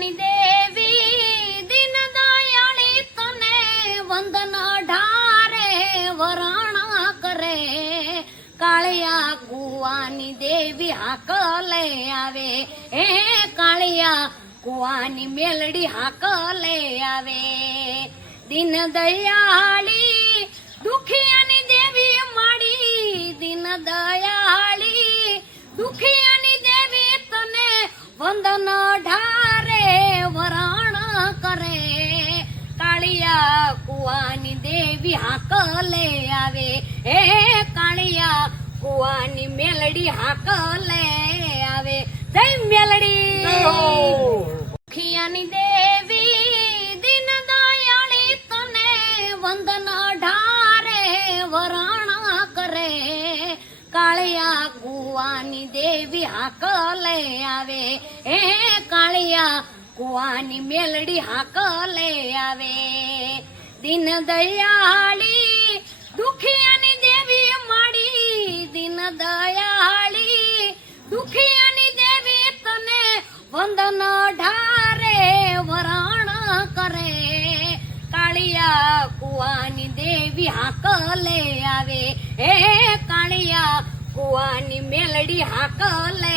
દેવી, દિન દયાળી તને વંદન ઢારે, વરાણા કરે. કાળિયા કુવાની દેવી હાકલે આવે. હે કાળિયા કુવાની મેલડી હાકલે આવે. દિન દયાળી દુખિયાની દેવી માડી. દિન દયાળી દુખિયાની દેવી તને વંદન ઢારે. કુવાની દેવી હાકલે આવે. હે કાળિયા કુવાની મેલડી હાકલે આવે. જય મેલડી. દુખિયાની દેવી દિન દયાળી તને વંદન ઢારે વરાણા કરે. કાળિયા કુવાની દેવી હાકલે આવે. હે કાળિયા કુવાની મેલડી હાકલે આવે. દિન દયાળી દુખિયાની દેવી માડી, દિન દયાળી દુખિયાની દેવી તને વંદન ઢારે, વરણ કરે. કાળિયા કુવાની દેવી હાકલે આવે. હે કાળિયા કુવાની મેલડી હાકલે